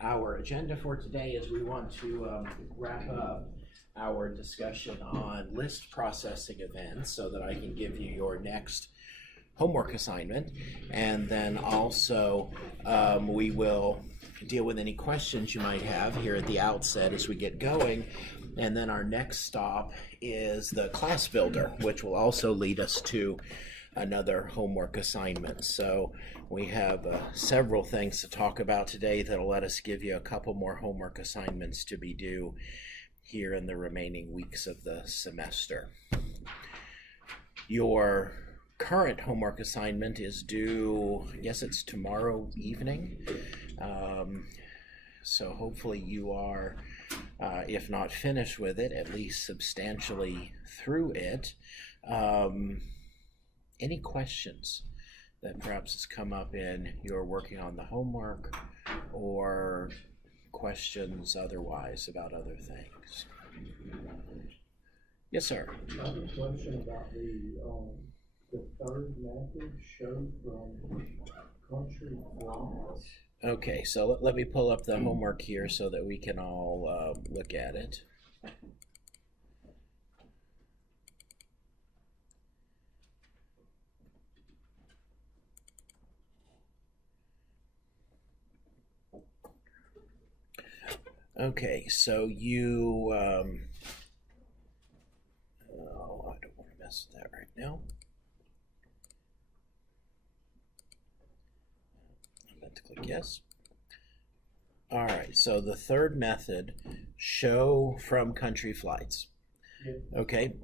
Our agenda for today is we want to wrap up our discussion on list processing events so that I can give you your next homework assignment, and then also we will deal with any questions you might have here at the outset as we get going. And then our next stop is the class builder, which will also lead us to another homework assignment. So we have several things to talk about today that'll let us give you a couple more homework assignments to be due here in the remaining weeks of the semester. Your current homework assignment is due, I guess it's tomorrow evening. So hopefully you are, if not finished with it, at least substantially through it. Any questions that perhaps has come up in your working on the homework, or questions otherwise about other things? Yes, sir. I have a question about the third method, show from country plots. Okay, so let me pull up the homework here so that we can all look at it. Okay, so you, oh, I don't want to mess with that right now. I'm going to click yes. All right, so the third method, show from country flights. Okay,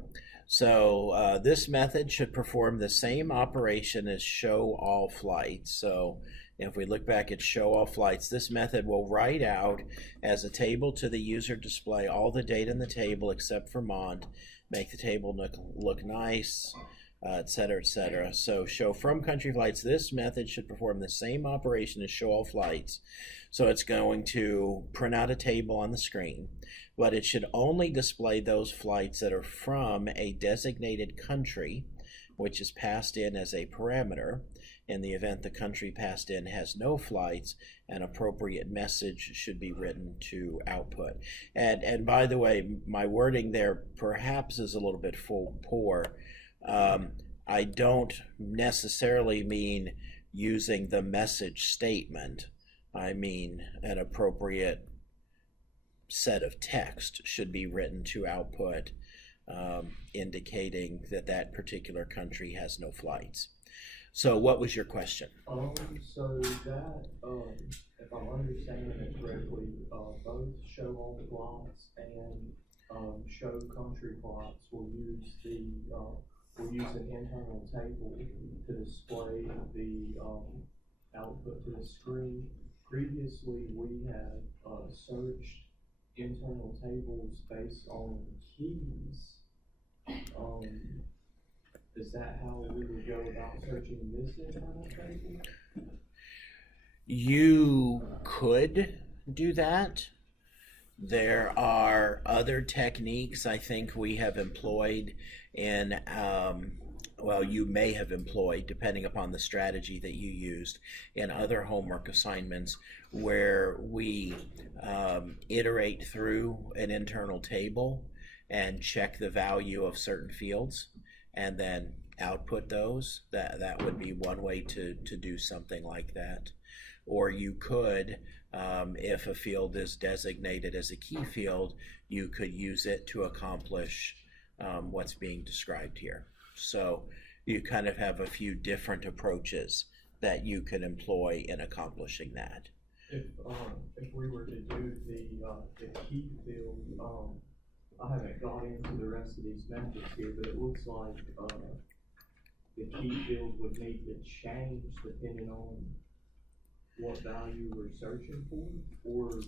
so this method should perform the same operation as show all flights. So if we look back at show all flights, this method will write out as a table to the user display all the data in the table except for Mont, make the table look nice, etc., etc. So show from country flights, this method should perform the same operation as show all flights. So it's going to print out a table on the screen, but it should only display those flights that are from a designated country, which is passed in as a parameter. In the event the country passed in has no flights, an appropriate message should be written to output. And by the way, my wording there perhaps is a little bit poor. I don't necessarily mean using the message statement. I mean an appropriate set of text should be written to output, indicating that that particular country has no flights. So what was your question? So that, if I'm understanding it correctly, both show all plots and show country plots will use an internal table to display the output to the screen. Previously, we had searched internal tables based on keys. Is that how we would go about searching this internal table? You could do that. There are other techniques I think we have employed in, well, you may have employed, depending upon the strategy that you used, in other homework assignments where we iterate through an internal table and check the value of certain fields and then output those. That would be one way to do something like that. Or you could, if a field is designated as a key field, you could use it to accomplish what's being described here. So you kind of have a few different approaches that you could employ in accomplishing that. If we were to do the key field, I haven't gone into the rest of these methods here, but it looks like the key field would need to change depending on what value we're searching for, or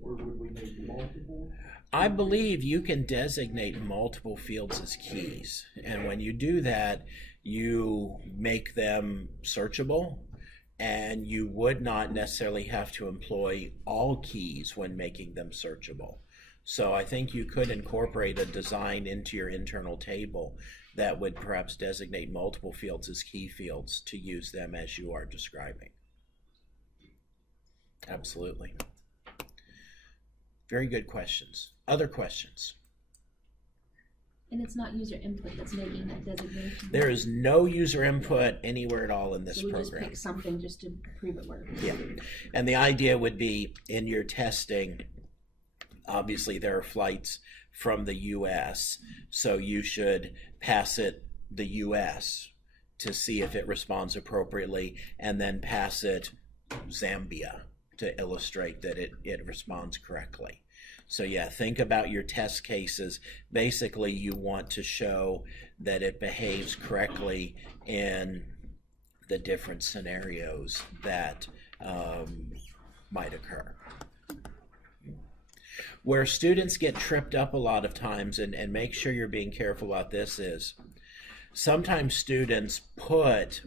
would we need multiple? I believe you can designate multiple fields as keys, and when you do that, you make them searchable, and you would not necessarily have to employ all keys when making them searchable. So I think you could incorporate a design into your internal table that would perhaps designate multiple fields as key fields to use them as you are describing. Absolutely. Very good questions. Other questions? And it's not user input that's making that designation. There is no user input anywhere at all in this so we program. just pick something just to prove it works. Yeah, and the idea would be in your testing, obviously there are flights from the U.S., so you should pass it the U.S. to see if it responds appropriately, and then pass it Zambia to illustrate that it responds correctly. So yeah, think about your test cases. Basically, you want to show that it behaves correctly in the different scenarios that might occur. Where students get tripped up a lot of times, and make sure you're being careful about this, is sometimes students put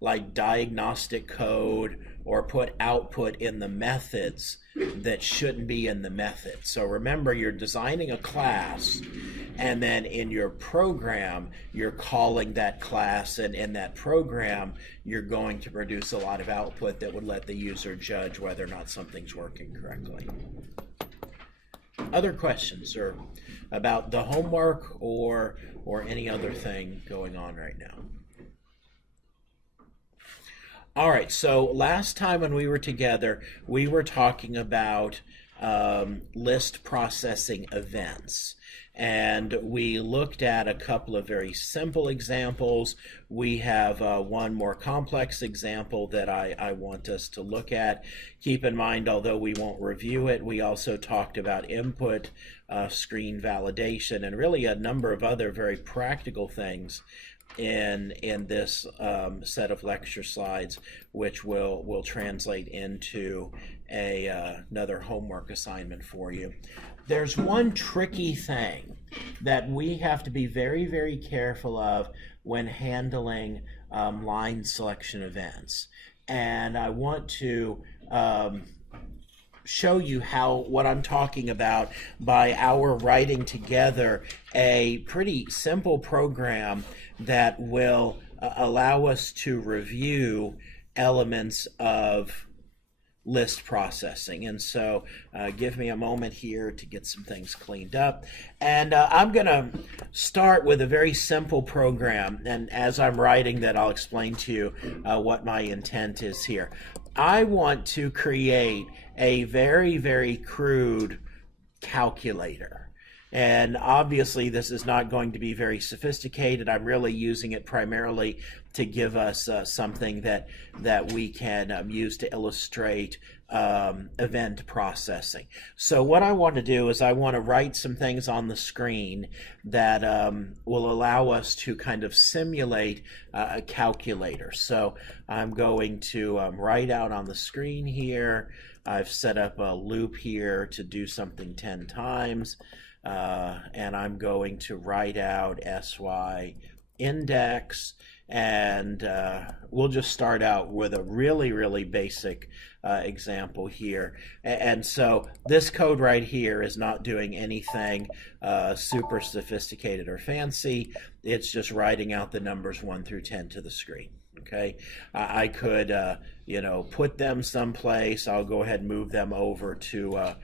like diagnostic code or put output in the methods that shouldn't be in the method. So remember, you're designing a class, and then in your program, you're calling that class, and in that program, you're going to produce a lot of output that would let the user judge whether or not something's working correctly. Other questions or about the homework or any other thing going on right now? All right, so last time when we were together, we were talking about list processing events. And we looked at a couple of very simple examples. We have one more complex example that I want us to look at. Keep in mind, although we won't review it, we also talked about input screen validation and really a number of other very practical things in this set of lecture slides, which will translate into another homework assignment for you. There's one tricky thing that we have to be very, very careful of when handling line selection events. And I want to show you what I'm talking about by our writing together a pretty simple program that will allow us to review elements of list processing. And so give me a moment here to get some things cleaned up. And I'm going to start with a very simple program. And as I'm writing that, I'll explain to you what my intent is here. I want to create a very, very crude calculator. And obviously this is not going to be very sophisticated. I'm really using it primarily to give us something that we can use to illustrate event processing. So what I want to do is I want to write some things on the screen that will allow us to kind of simulate a calculator. So I'm going to write out on the screen here. I've set up a loop here to do something 10 times. And I'm going to write out SY index, and we'll just start out with a really, really basic example here. And so this code right here is not doing anything super sophisticated or fancy. It's just writing out the numbers 1 through 10 to the screen. Okay, I could, put them someplace. I'll go ahead and move them over to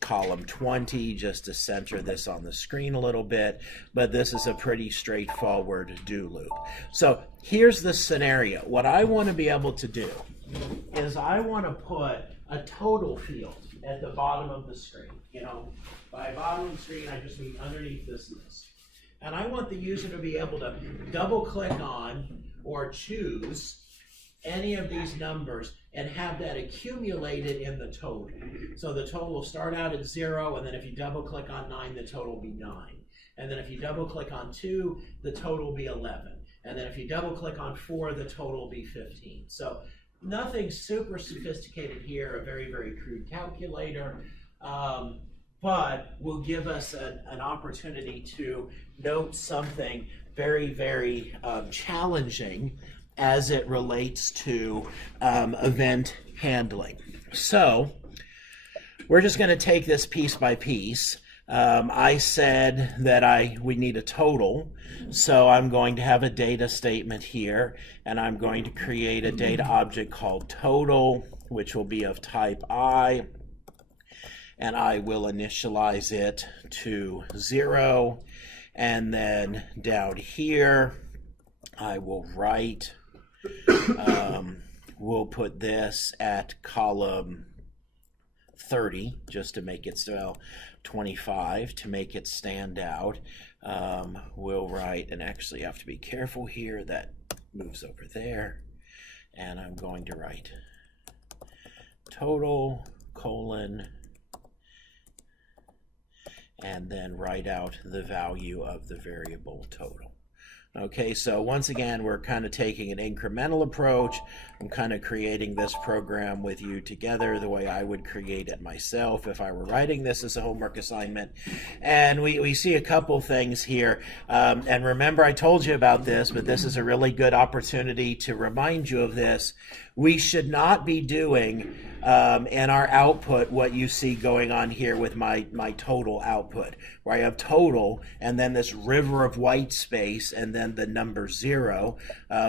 column 20 just to center this on the screen a little bit, but this is a pretty straightforward do loop. So here's the scenario. What I want to be able to do is I want to put a total field at the bottom of the screen. By bottom of the screen, I just mean underneath this list. And I want the user to be able to double click on or choose any of these numbers and have that accumulated in the total. So the total will start out at 0, and then if you double click on 9, the total will be 9. And then if you double click on 2, the total will be 11. And then if you double click on 4, the total will be 15. So nothing super sophisticated here, a very, very crude calculator, but will give us an opportunity to note something very, very challenging as it relates to event handling. So we're just going to take this piece by piece. I said that we need a total, so I'm going to have a data statement here, and I'm going to create a data object called total, which will be of type I. and I will initialize it to 0. And then down here, I will write, we'll put this at column 30 just to make it 25 to make it stand out. We'll write, and actually I have to be careful here, that moves over there, and I'm going to write total colon and then write out the value of the variable total. Okay, so once again, we're kind of taking an incremental approach. I'm kind of creating this program with you together the way I would create it myself if I were writing this as a homework assignment. And we see a couple things here. And remember, I told you about this, but this is a really good opportunity to remind you of this. We should not be doing in our output what you see going on here with my total output, where I have total and then this river of white space and then the number 0.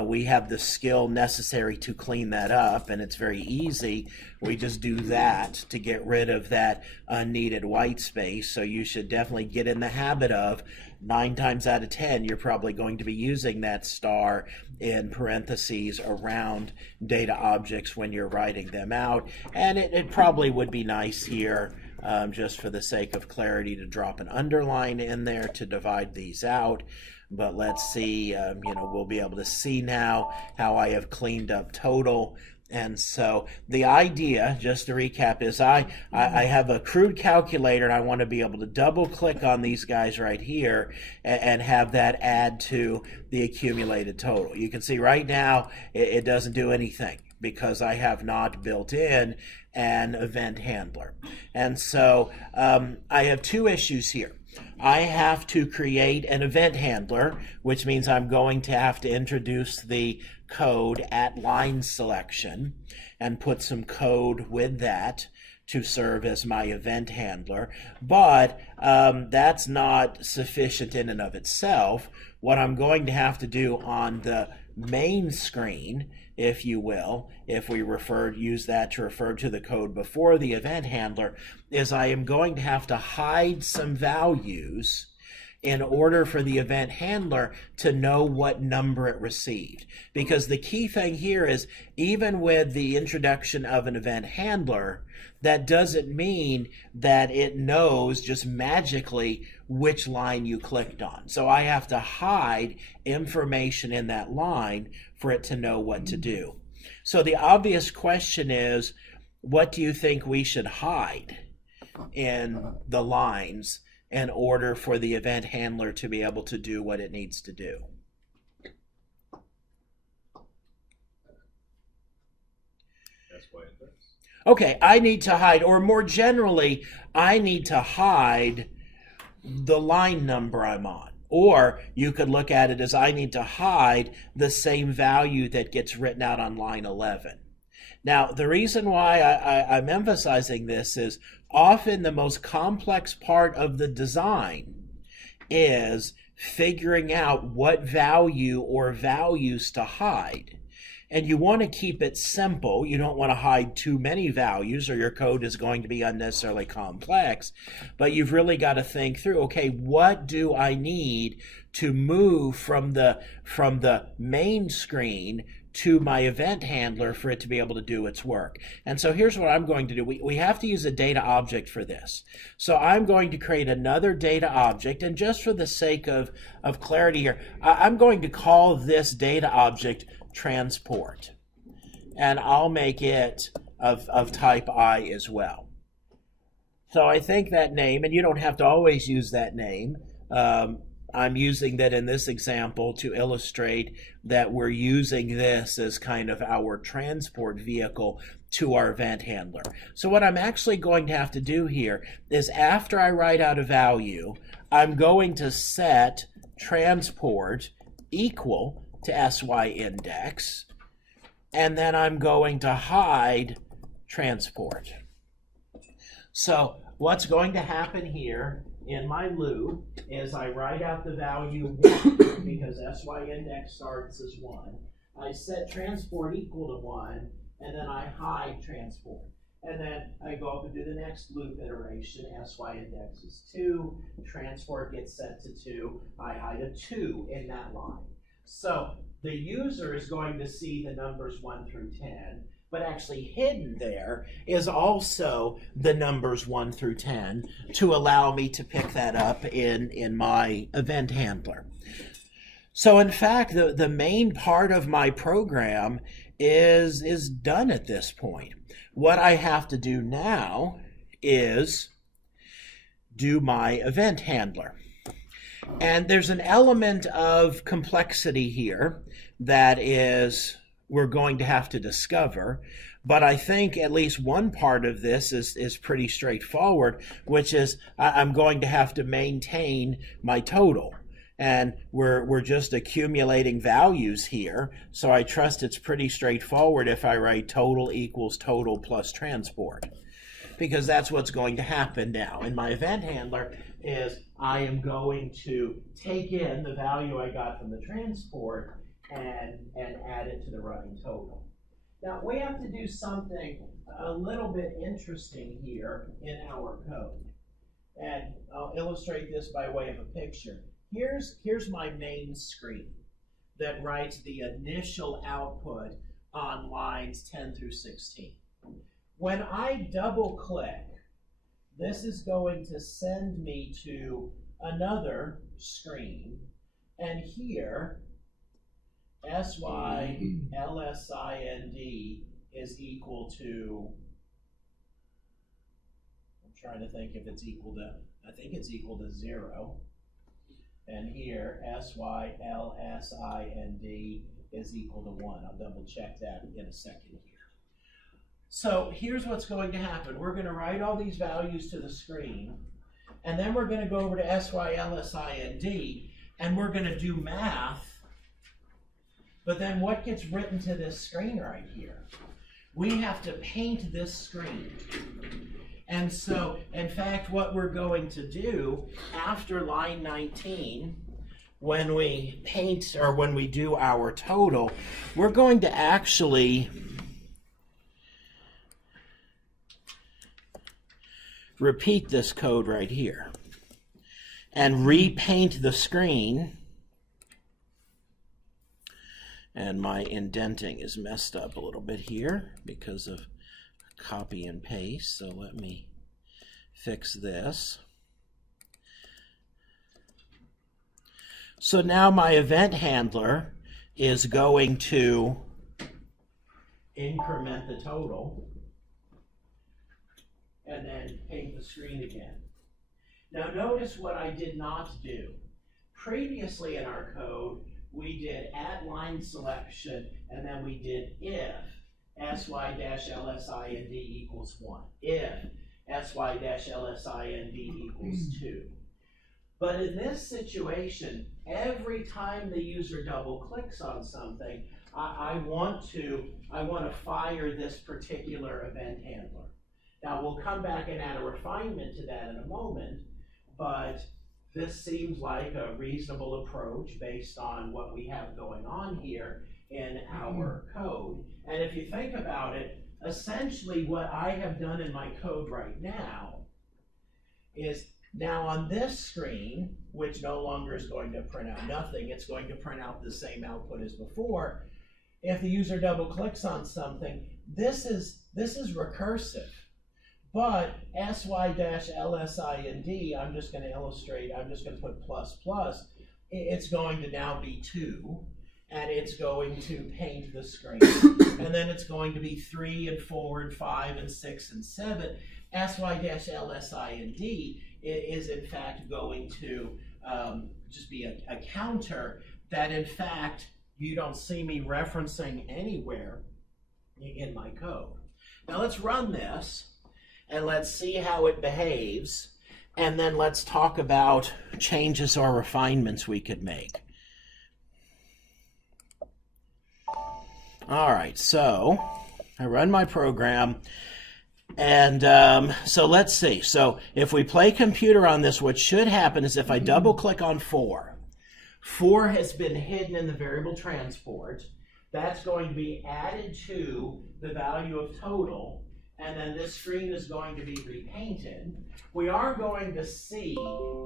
We have the skill necessary to clean that up, and it's very easy. We just do that to get rid of that unneeded white space. So you should definitely get in the habit of 9 times out of 10, you're probably going to be using that star in parentheses around data objects when you're writing them out. And it probably would be nice here, just for the sake of clarity, to drop an underline in there to divide these out. But let's see, we'll be able to see now how I have cleaned up total. And so the idea, just to recap, is I have a crude calculator, and I want to be able to double click on these guys right here and have that add to the accumulated total. You can see right now it doesn't do anything because I have not built in an event handler. And so I have 2 issues here. I have to create an event handler, which means I'm going to have to introduce the code at line selection and put some code with that to serve as my event handler. But that's not sufficient in and of itself. What I'm going to have to do on the main screen, if you will, if we use that to refer to the code before the event handler, is I am going to have to hide some values in order for the event handler to know what number it received. Because the key thing here is, even with the introduction of an event handler, that doesn't mean that it knows just magically which line you clicked on. So I have to hide information in that line for it to know what to do. So the obvious question is, what do you think we should hide in the lines in order for the event handler to be able to do what it needs to do? That's why it does. Okay, I need to hide, or more generally, I need to hide the line number I'm on. Or you could look at it as I need to hide the same value that gets written out on line 11. Now, the reason why I'm emphasizing this is often the most complex part of the design is figuring out what value or values to hide. And you want to keep it simple. You don't want to hide too many values or your code is going to be unnecessarily complex. But you've really got to think through, okay, what do I need to move from the main screen to my event handler for it to be able to do its work? And so here's what I'm going to do. We have to use a data object for this. So I'm going to create another data object, and just for the sake of clarity here, I'm going to call this data object transport, and I'll make it of type I as well. So I think that name, and you don't have to always use that name, I'm using that in this example to illustrate that we're using this as kind of our transport vehicle to our event handler. So what I'm actually going to have to do here is, after I write out a value, I'm going to set transport equal to SY index, and then I'm going to hide transport. So what's going to happen here in my loop is I write out the value 1 because SY index starts as 1. I set transport equal to 1, and then I hide transport. And then I go up and do the next loop iteration. SY index is 2. Transport gets set to 2. I hide a 2 in that line. So the user is going to see the numbers 1 through 10, but actually hidden there is also the numbers 1 through 10 to allow me to pick that up in my event handler. So in fact, the main part of my program is done at this point. What I have to do now is do my event handler. And there's an element of complexity here that we're going to have to discover. But I think at least one part of this is pretty straightforward, which is I'm going to have to maintain my total. And we're just accumulating values here. So I trust it's pretty straightforward if I write total equals total plus transport, because that's what's going to happen now. In my event handler is I am going to take in the value I got from the transport and add it to the running total. Now we have to do something a little bit interesting here in our code. And I'll illustrate this by way of a picture. Here's my main screen that writes the initial output on lines 10 through 16. When I double click, this is going to send me to another screen, and here SY LSIND is equal to, I'm trying to think if it's equal to, I think it's equal to 0. And here, SYLSIND is equal to 1. I'll double check that in a second here. So here's what's going to happen. We're going to write all these values to the screen, and then we're going to go over to SYLSIND, and we're going to do math. But then what gets written to this screen right here? We have to paint this screen. And so, in fact, what we're going to do after line 19, when we paint or when we do our total, we're going to actually repeat this code right here and repaint the screen. And my indenting is messed up a little bit here because of copy and paste, so let me fix this. So now my event handler is going to increment the total and then paint the screen again. Now notice what I did not do. Previously in our code, we did at line selection, and then we did if SY-LSIND equals 1, if SY-LSIND equals 2. But in this situation, every time the user double clicks on something, I want to fire this particular event handler. Now we'll come back and add a refinement to that in a moment, but this seems like a reasonable approach based on what we have going on here in our code. And if you think about it, essentially what I have done in my code right now is now on this screen, which no longer is going to print out nothing, it's going to print out the same output as before. If the user double clicks on something, this is recursive. But SY-LSIND, I'm just going to illustrate, I'm just going to put plus plus, it's going to now be 2, and it's going to paint the screen. And then it's going to be 3 and 4 and 5 and 6 and 7. SY-LSIND is in fact going to just be a counter that in fact you don't see me referencing anywhere in my code. Now let's run this. And let's see how it behaves, and then let's talk about changes or refinements we could make. All right, so I run my program, and so let's see. So if we play computer on this, what should happen is if I double click on 4, 4 has been hidden in the variable transport. That's going to be added to the value of total. and then this screen is going to be repainted, we are going to see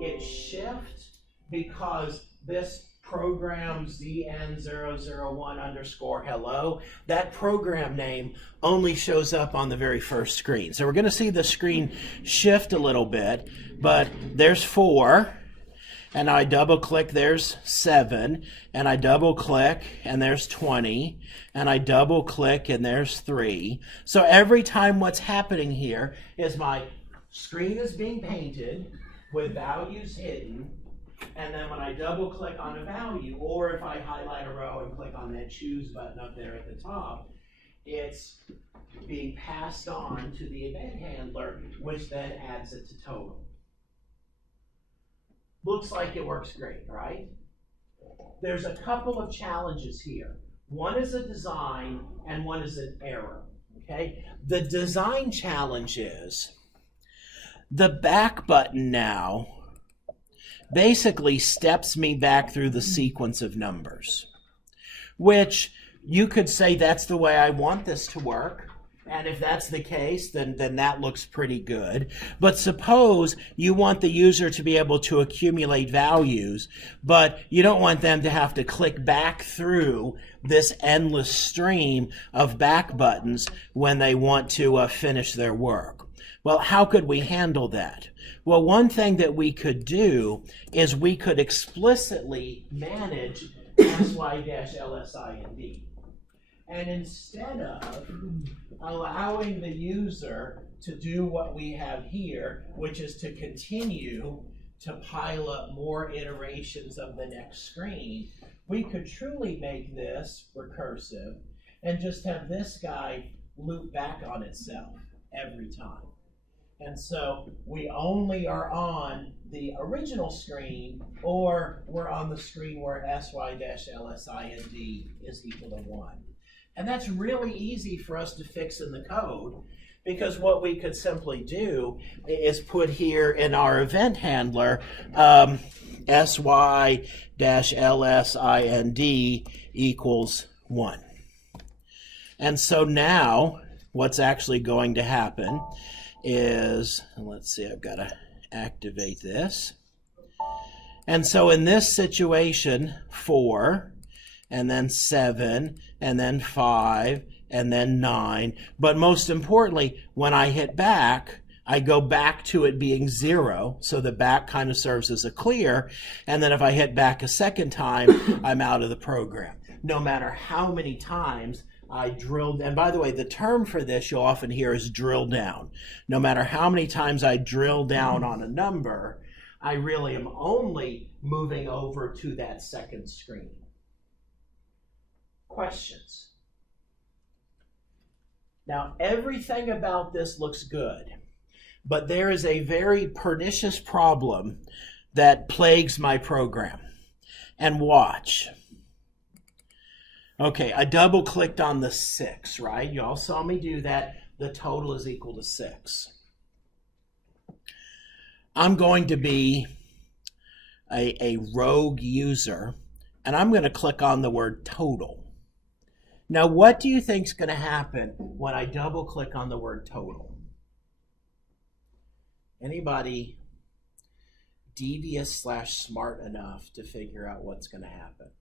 it shift because this program ZN001_hello, that program name only shows up on the very first screen. So we're going to see the screen shift a little bit, but there's 4, and I double click, there's 7, and I double click, and there's 20, and I double click, and there's 3. So every time what's happening here is my screen is being painted with values hidden, and then when I double click on a value, or if I highlight a row and click on that choose button up there at the top, it's being passed on to the event handler, which then adds it to total. Looks like it works great, right? There's a couple of challenges here. One is a design and one is an error, okay? The design challenge is the back button now basically steps me back through the sequence of numbers, which you could say that's the way I want this to work. And if that's the case, then that looks pretty good. But suppose you want the user to be able to accumulate values, but you don't want them to have to click back through this endless stream of back buttons when they want to finish their work. Well, how could we handle that? Well, one thing that we could do is we could explicitly manage sy-lsind. And instead of allowing the user to do what we have here, which is to continue to pile up more iterations of the next screen, we could truly make this recursive and just have this guy loop back on itself every time. And so we only are on the original screen, or we're on the screen where sy-lsind is equal to 1. And that's really easy for us to fix in the code, because what we could simply do is put here in our event handler sy-lsind equals 1. And so now what's actually going to happen is, let's see, I've got to activate this. And so in this situation, 4, and then 7, and then 5, and then 9. But most importantly, when I hit back, I go back to it being 0, so the back kind of serves as a clear. And then if I hit back a second time, I'm out of the program. No matter how many times I drilled, and by the way, the term for this you'll often hear is drill down. No matter how many times I drill down on a number, I really am only moving over to that second screen. Questions? Now, everything about this looks good, but there is a very pernicious problem that plagues my program. And watch. Okay, I double clicked on the 6, right? You all saw me do that. The total is equal to 6. I'm going to be a rogue user, and I'm going to click on the word total. Now, what do you think is going to happen when I double click on the word total? Anybody devious / smart enough to figure out what's going to happen?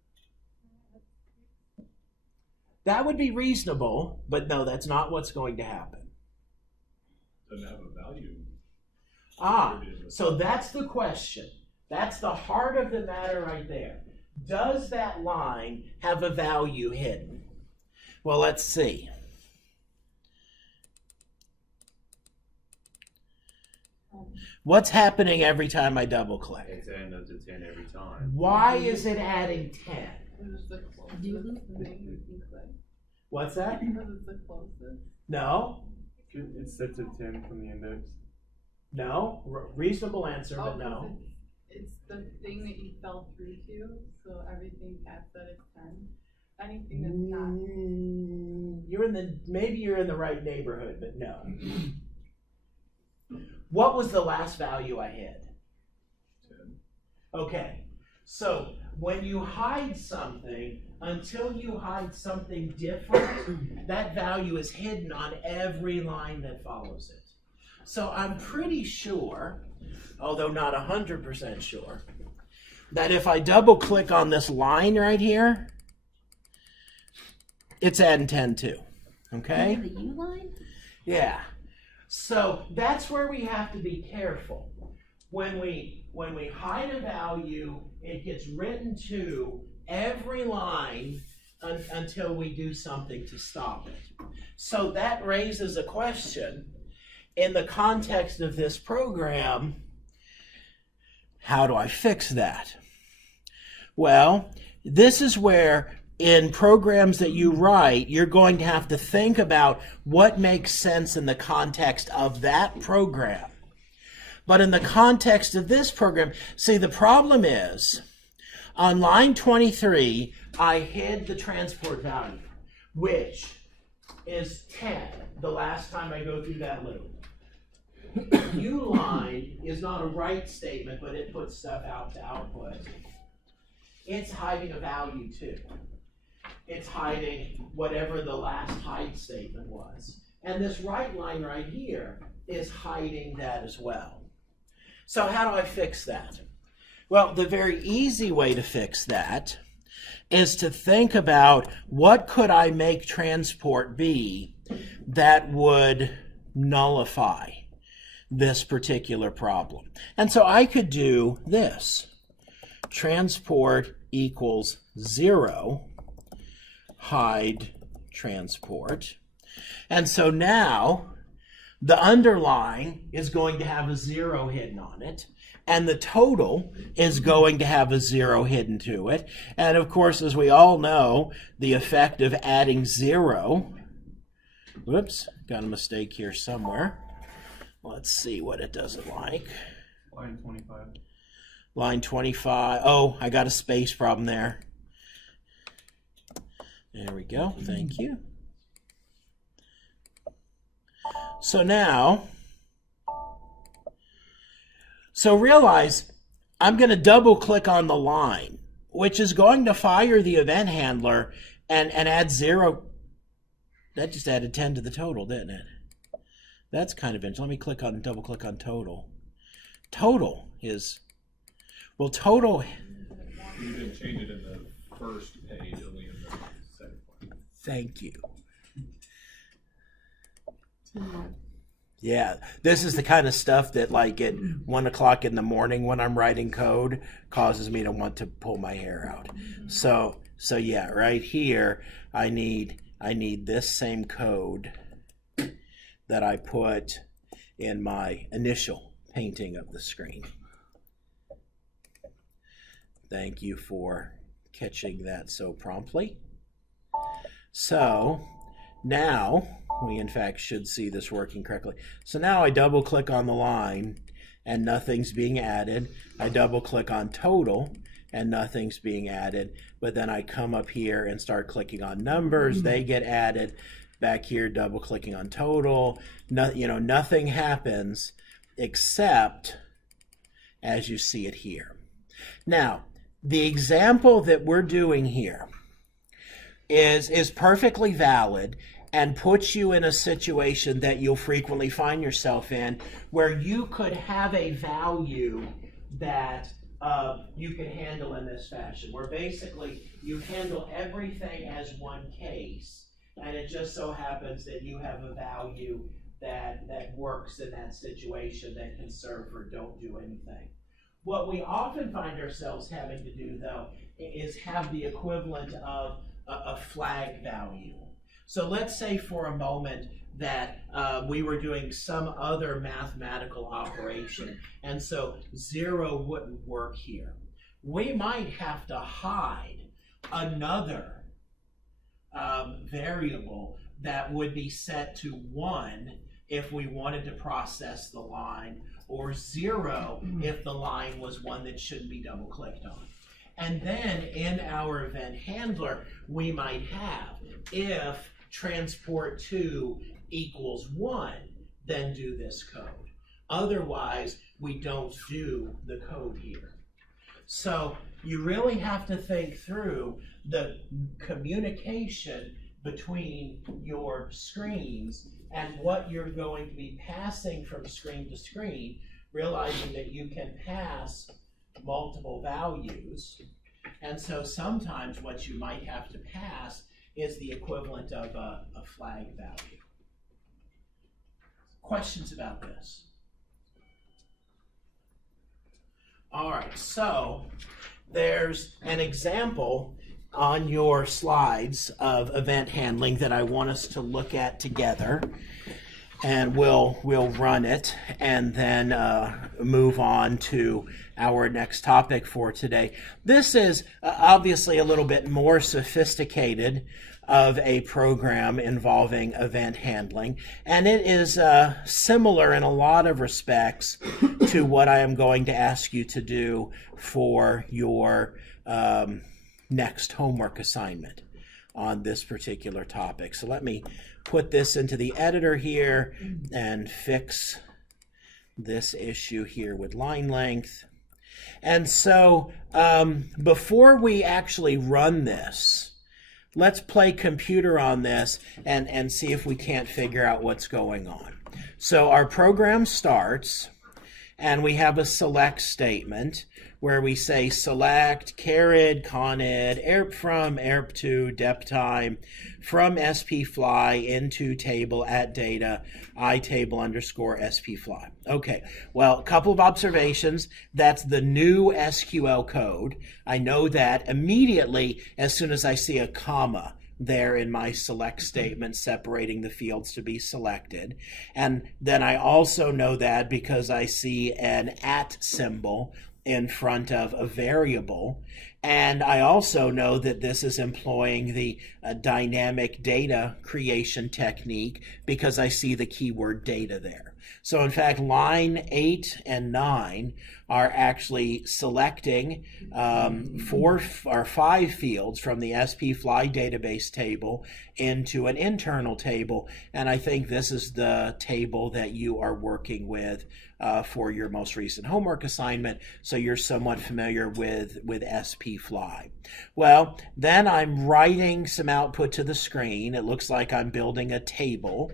That would be reasonable, but no, that's not what's going to happen. Doesn't have a value. So that's the question. That's the heart of the matter right there. Does that line have a value hidden? Well, let's see. What's happening every time I double click? It's adding up to 10 every time. Why is it adding 10? What's that? Because it's the closest. No. It's set to 10 from the index. No. Reasonable answer, but no. It's the thing that you fell through to, so everything past that is 10. Anything that's not. Maybe you're in the right neighborhood, but no. What was the last value I hid? 10. Okay. So when you hide something, until you hide something different, that value is hidden on every line that follows it. So I'm pretty sure, although not 100% sure, that if I double click on this line right here, it's adding 10 too. Okay? The U line? Yeah. So that's where we have to be careful. When we hide a value, it gets written to every line until we do something to stop it. So that raises a question in the context of this program. How do I fix that? Well, this is where in programs that you write, you're going to have to think about what makes sense in the context of that program. But in the context of this program, see, the problem is, on line 23, I hid the transport value, which is 10, the last time I go through that loop. U line is not a write statement, but it puts stuff out to output. It's hiding a value too. It's hiding whatever the last hide statement was. And this write line right here is hiding that as well. So how do I fix that? Well, the very easy way to fix that is to think about what could I make transport be that would nullify this particular problem. And so I could do this. Transport equals 0, hide transport. And so now the underline is going to have a 0 hidden on it, and the total is going to have a 0 hidden to it. And of course, as we all know, the effect of adding 0, whoops, got a mistake here somewhere. Let's see what it doesn't like. Line 25. Line 25, oh, I got a space problem there. There we go, thank you. So now, realize I'm going to double click on the line, which is going to fire the event handler and add 0. That just added 10 to the total, didn't it? That's kind of interesting. Let me double click on total. Total is, well, total. You didn't change it in the first page, only in the second one. Thank you. Yeah, this is the kind of stuff that, like, at 1 o'clock in the morning when I'm writing code causes me to want to pull my hair out. So yeah, right here, I need this same code that I put in my initial painting of the screen. Thank you for catching that so promptly. So now we in fact should see this working correctly. So now I double click on the line and nothing's being added. I double click on total and nothing's being added. But then I come up here and start clicking on numbers. They get added. Back here, double clicking on total. Nothing happens except as you see it here. Now, the example that we're doing here is perfectly valid and puts you in a situation that you'll frequently find yourself in, where you could have a value that you can handle in this fashion, where basically you handle everything as one case, and it just so happens that you have a value that works in that situation, that can serve for don't do anything. What we often find ourselves having to do, though, is have the equivalent of a flag value. So let's say for a moment that we were doing some other mathematical operation, and so 0 wouldn't work here. We might have to hide another variable that would be set to 1 if we wanted to process the line, or 0 if the line was one that shouldn't be double clicked on. And then in our event handler, we might have, if transport 2 equals 1, then do this code. Otherwise, we don't do the code here. So you really have to think through the communication between your screens and what you're going to be passing from screen to screen, realizing that you can pass multiple values. And so sometimes what you might have to pass is the equivalent of a flag value. Questions about this? All right, so there's an example on your slides of event handling that I want us to look at together, and we'll run it and then move on to our next topic for today. This is obviously a little bit more sophisticated of a program involving event handling, and it is similar in a lot of respects to what I am going to ask you to do for your next homework assignment on this particular topic. So let me put this into the editor here and fix this issue here with line length. And so before we actually run this, let's play computer on this and see if we can't figure out what's going on. So our program starts, and we have a select statement where we say select carid, conid, erp from, erp to, dep time, from spfly into table at data, itable underscore spfly. Okay, well, a couple of observations. That's the new SQL code. I know that immediately as soon as I see a comma there in my select statement separating the fields to be selected. And then I also know that because I see an @ symbol in front of a variable. And I also know that this is employing the dynamic data creation technique because I see the keyword data there. So in fact, line 8 and 9 are actually selecting 4 or 5 fields from the spfly database table into an internal table. And I think this is the table that you are working with for your most recent homework assignment, so you're somewhat familiar with spfly. Well, then I'm writing some output to the screen. It looks like I'm building a table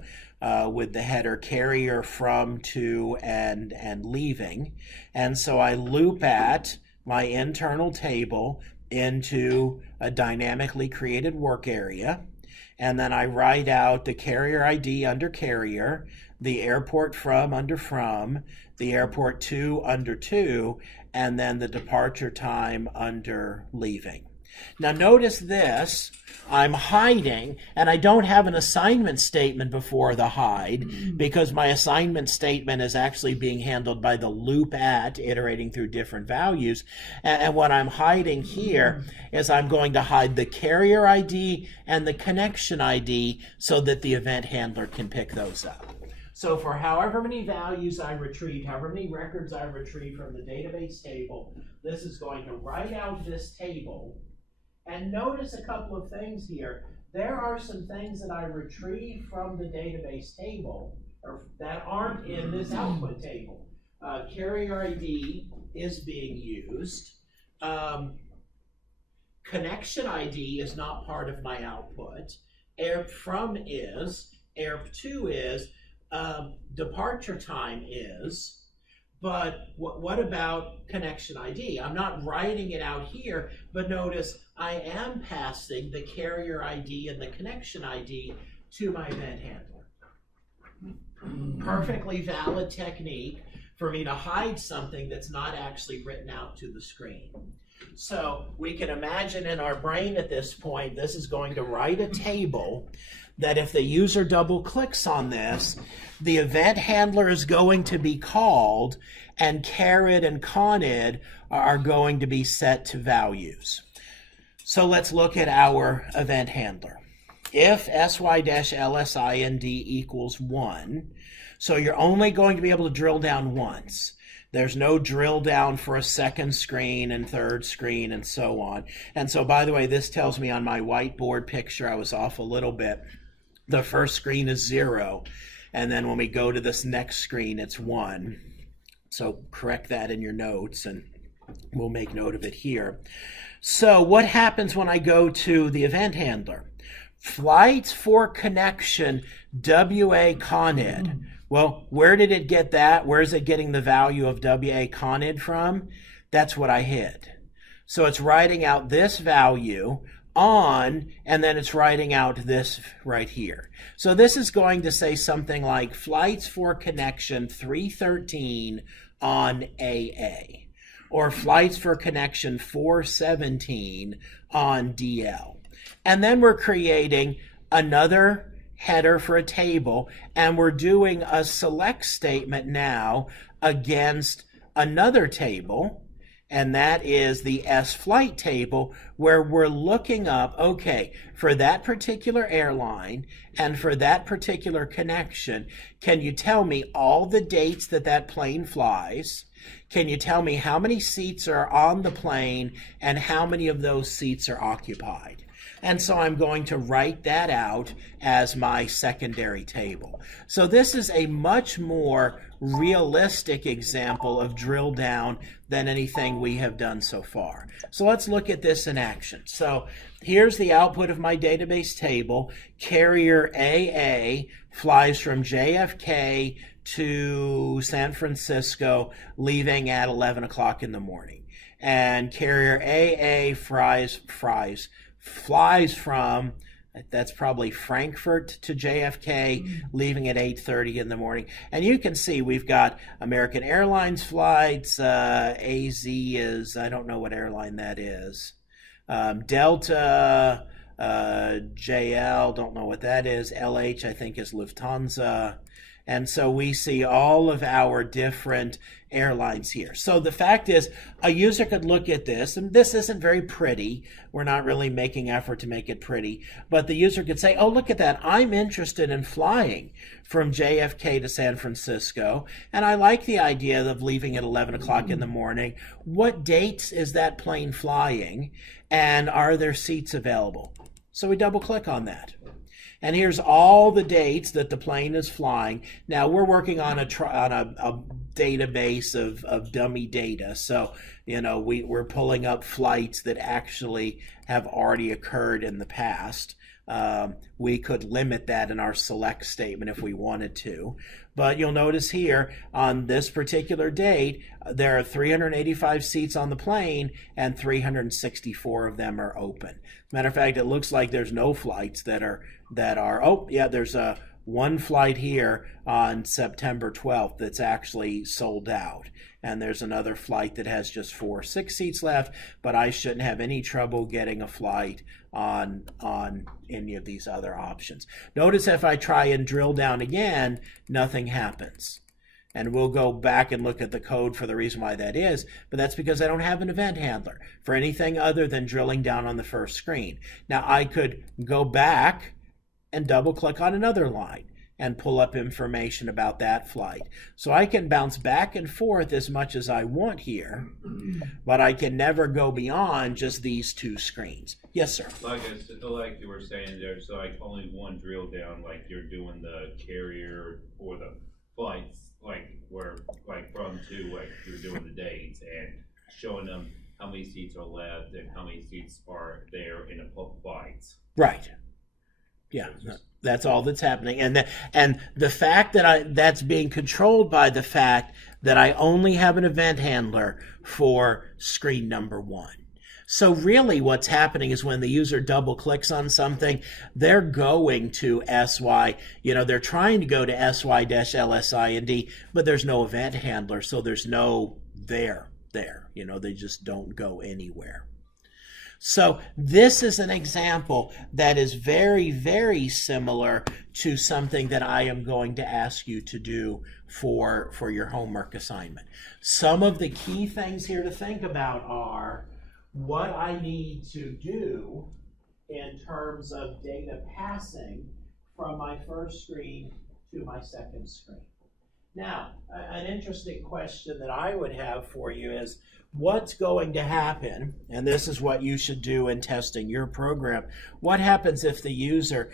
with the header carrier, from, to, and leaving. And so I loop at my internal table into a dynamically created work area. And then I write out the carrier ID under carrier, the airport from under from, the airport to under to, and then the departure time under leaving. Now notice this, I'm hiding, and I don't have an assignment statement before the hide because my assignment statement is actually being handled by the loop at, iterating through different values. And what I'm hiding here is I'm going to hide the carrier ID and the connection ID so that the event handler can pick those up. So for however many values I retrieve, however many records I retrieve from the database table, this is going to write out this table. And notice a couple of things here. There are some things that I retrieve from the database table or that aren't in this output table. Carrier ID is being used. Connection ID is not part of my output. Airp from is, airp to is, departure time is. But what about connection ID? I'm not writing it out here, but notice I am passing the carrier ID and the connection ID to my event handler. Perfectly valid technique for me to hide something that's not actually written out to the screen. So we can imagine in our brain at this point, this is going to write a table that if the user double clicks on this, the event handler is going to be called and carid and conid are going to be set to values. So let's look at our event handler. If sy-lsind equals 1, so you're only going to be able to drill down once. There's no drill down for a second screen and third screen and so on. And so, by the way, this tells me on my whiteboard picture, I was off a little bit. The first screen is 0. And then when we go to this next screen, it's 1. So correct that in your notes. And We'll make note of it here. So what happens when I go to the event handler? Flights for connection, WA CONID. Well, where did it get that? Where is it getting the value of WA CONID from? That's what I hid. So it's writing out this value on, and then it's writing out this right here. So this is going to say something like flights for connection 313 on AA, or flights for connection 417 on DL. And then we're creating another header for a table, and we're doing a select statement now against another table, and that is the S flight table, where we're looking up, okay, for that particular airline and for that particular connection, can you tell me all the dates that that plane flies? Can you tell me how many seats are on the plane and how many of those seats are occupied? And so I'm going to write that out as my secondary table. So this is a much more realistic example of drill down than anything we have done so far. So let's look at this in action. So here's the output of my database table. Carrier AA flies from JFK to San Francisco, leaving at 11 o'clock in the morning. And carrier AA flies from, that's probably Frankfurt to JFK, leaving at 8:30 in the morning. And you can see we've got American Airlines flights. AZ is, I don't know what airline that is. Delta, JL, don't know what that is. LH, I think, is Lufthansa. And so we see all of our different airlines here. So the fact is, a user could look at this, and this isn't very pretty. We're not really making effort to make it pretty. But the user could say, oh, look at that. I'm interested in flying from JFK to San Francisco, and I like the idea of leaving at 11 o'clock in the morning. What dates is that plane flying, and are there seats available? So we double click on that. And here's all the dates that the plane is flying. Now we're working on a database of dummy data. So, you know, we're pulling up flights that actually have already occurred in the past. We could limit that in our select statement if we wanted to. But you'll notice here on this particular date, there are 385 seats on the plane and 364 of them are open. Matter of fact, it looks like there's no flights that are, oh yeah, there's one flight here on September 12th that's actually sold out. And there's another flight that has just 6 seats left, but I shouldn't have any trouble getting a flight on any of these other options. Notice if I try and drill down again, nothing happens. And we'll go back and look at the code for the reason why that is, but that's because I don't have an event handler for anything other than drilling down on the first screen. Now I could go back and double click on another line and pull up information about that flight. So I can bounce back and forth as much as I want here, but I can never go beyond just these two screens. Yes, sir. Like you were saying, there's like only one drill down, like you're doing the carrier or the flights, like from to, like you're doing the dates and showing them how many seats are left and how many seats are there in the flights. Right. Yeah, that's all that's happening, and the fact that that's being controlled by the fact that I only have an event handler for screen number 1. So really what's happening is when the user double clicks on something, they're going to SY, they're trying to go to SY-LSIND, but there's no event handler, so there's no there, they just don't go anywhere. So this is an example that is very, very similar to something that I am going to ask you to do for your homework assignment. Some of the key things here to think about are what I need to do in terms of data passing from my first screen to my second screen. Now, an interesting question that I would have for you is, what's going to happen, and this is what you should do in testing your program, what happens if the user,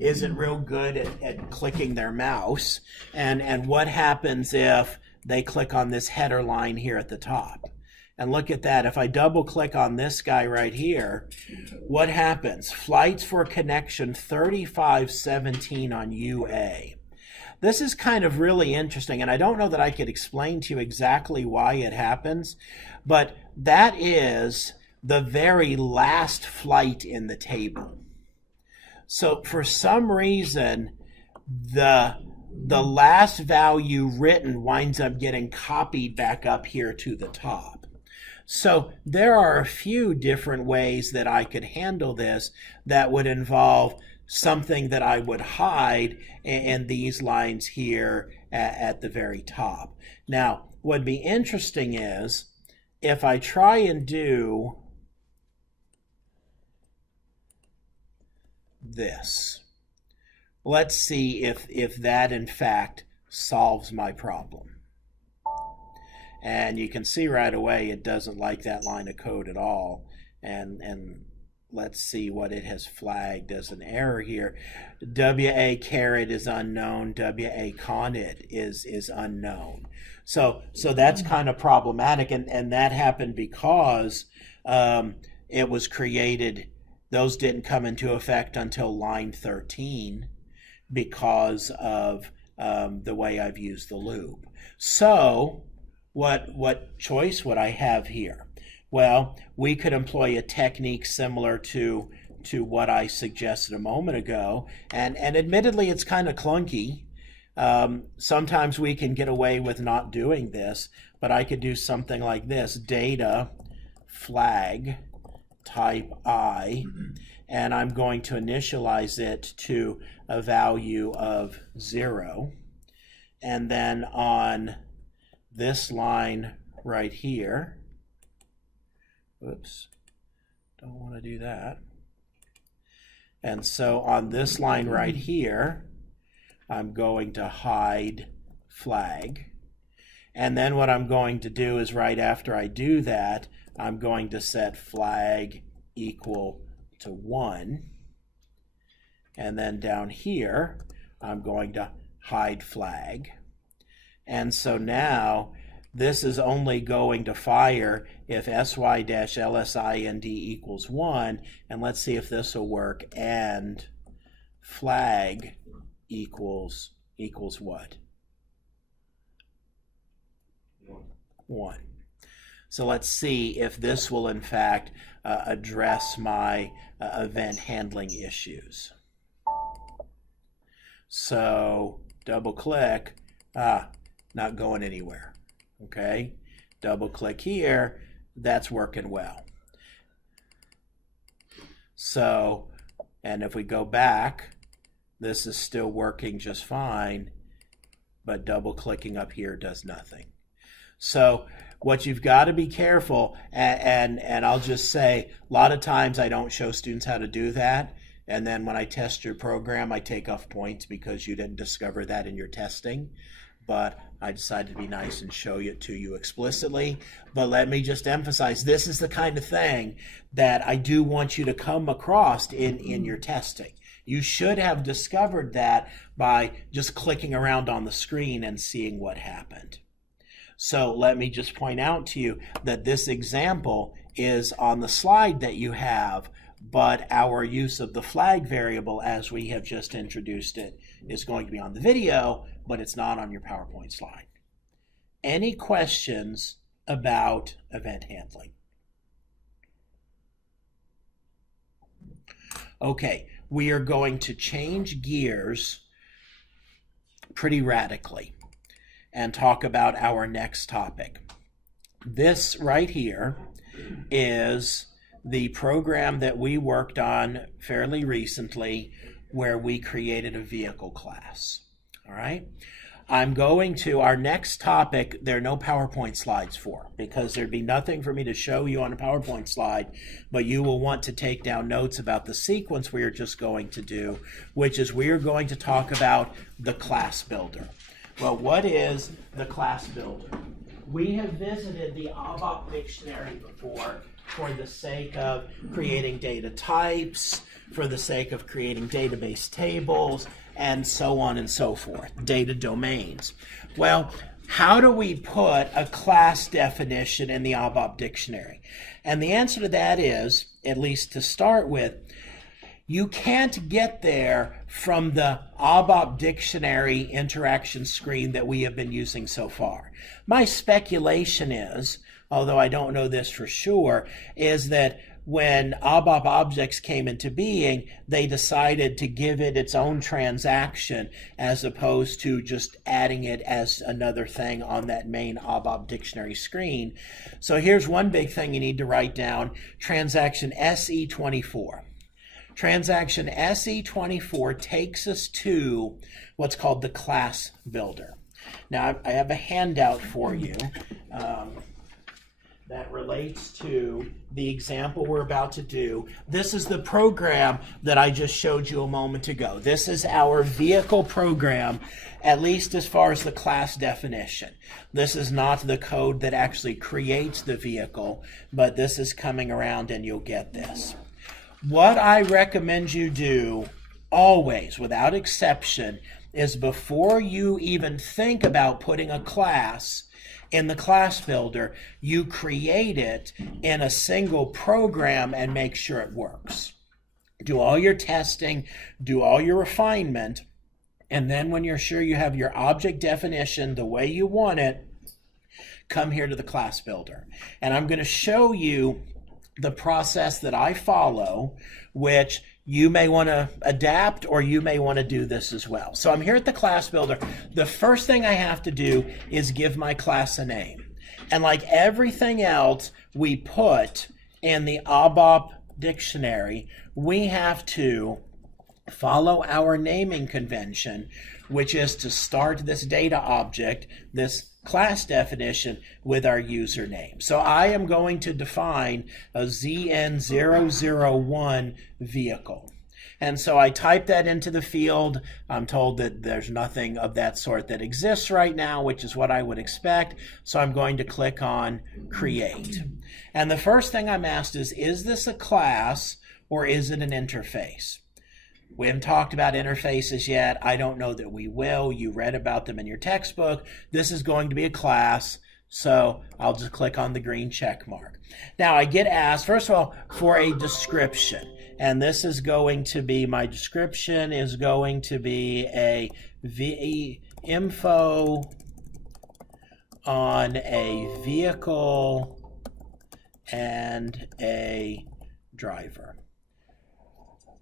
isn't real good at clicking their mouse, and what happens if they click on this header line here at the top. And look at that. If I double click on this guy right here, what happens? Flights for connection 3517 on UA. This is kind of really interesting, and I don't know that I could explain to you exactly why it happens, but that is the very last flight in the table. So for some reason, the last value written winds up getting copied back up here to the top. So there are a few different ways that I could handle this that would involve something that I would hide in these lines here at the very top. Now, what'd be interesting is if I try and do this, let's see if that in fact solves my problem. And you can see right away it doesn't like that line of code at all. And let's see what it has flagged as an error here. WA caret is unknown. WA conit is unknown. So that's kind of problematic. And that happened because it was created, those didn't come into effect until line 13 because of the way I've used the loop. So what choice would I have here? Well, we could employ a technique similar to what I suggested a moment ago, and admittedly it's kind of clunky. Sometimes we can get away with not doing this, but I could do something like this: data flag type I, and I'm going to initialize it to a value of 0, and then on this line right here, oops, don't want to do that. And so on this line right here, I'm going to hide flag. And then what I'm going to do is right after I do that, I'm going to set flag equal to 1. And then down here, I'm going to hide flag. And so now this is only going to fire if sy-lsind equals 1. And let's see if this will work. And flag equals what? 1. So let's see if this will in fact address my event handling issues. So double click, not going anywhere. Okay, double click here, that's working well. So, and if we go back, this is still working just fine, but double clicking up here does nothing. So what you've got to be careful, and I'll just say, a lot of times I don't show students how to do that, and then when I test your program, I take off points because you didn't discover that in your testing. But I decided to be nice and show it to you explicitly. But let me just emphasize, this is the kind of thing that I do want you to come across in your testing. You should have discovered that by just clicking around on the screen and seeing what happened. So let me just point out to you that this example is on the slide that you have, but our use of the flag variable as we have just introduced it is going to be on the video, but it's not on your PowerPoint slide. Any questions about event handling? Okay, we are going to change gears pretty radically and talk about our next topic. This right here is the program that we worked on fairly recently where we created a vehicle class. All right. I'm going to our next topic. There are no PowerPoint slides for, because there'd be nothing for me to show you on a PowerPoint slide, but you will want to take down notes about the sequence we are just going to do, which is we are going to talk about the class builder. Well, what is the class builder? We have visited the ABAP dictionary before for the sake of creating data types, for the sake of creating database tables, and so on and so forth, data domains. Well, how do we put a class definition in the ABAP dictionary? And the answer to that is, at least to start with, you can't get there from the ABAP dictionary interaction screen that we have been using so far. My speculation is, although I don't know this for sure, is that when ABAP objects came into being, they decided to give it its own transaction as opposed to just adding it as another thing on that main ABAP dictionary screen. So here's one big thing you need to write down: transaction SE24. Transaction SE24 takes us to what's called the class builder. Now, I have a handout for you that relates to the example we're about to do. This is the program that I just showed you a moment ago. This is our vehicle program, at least as far as the class definition. This is not the code that actually creates the vehicle, but this is coming around and you'll get this. What I recommend you do always, without exception, is before you even think about putting a class in the class builder, you create it in a single program and make sure it works. Do all your testing, do all your refinement, and then when you're sure you have your object definition the way you want it, come here to the class builder. And I'm going to show you the process that I follow, which you may want to adapt or you may want to do this as well. So I'm here at the class builder. The first thing I have to do is give my class a name. And like everything else we put in the ABAP dictionary, we have to follow our naming convention, which is to start this data object, this class definition, with our username. So I am going to define a ZN001 vehicle. And so I type that into the field. I'm told that there's nothing of that sort that exists right now, which is what I would expect. So I'm going to click on Create. And the first thing I'm asked is this a class or is it an interface? We haven't talked about interfaces yet. I don't know that we will. You read about them in your textbook. This is going to be a class, so I'll just click on the green check mark. Now I get asked, first of all, for a description. And this is going to be, my description is going to be a info on a vehicle and a driver.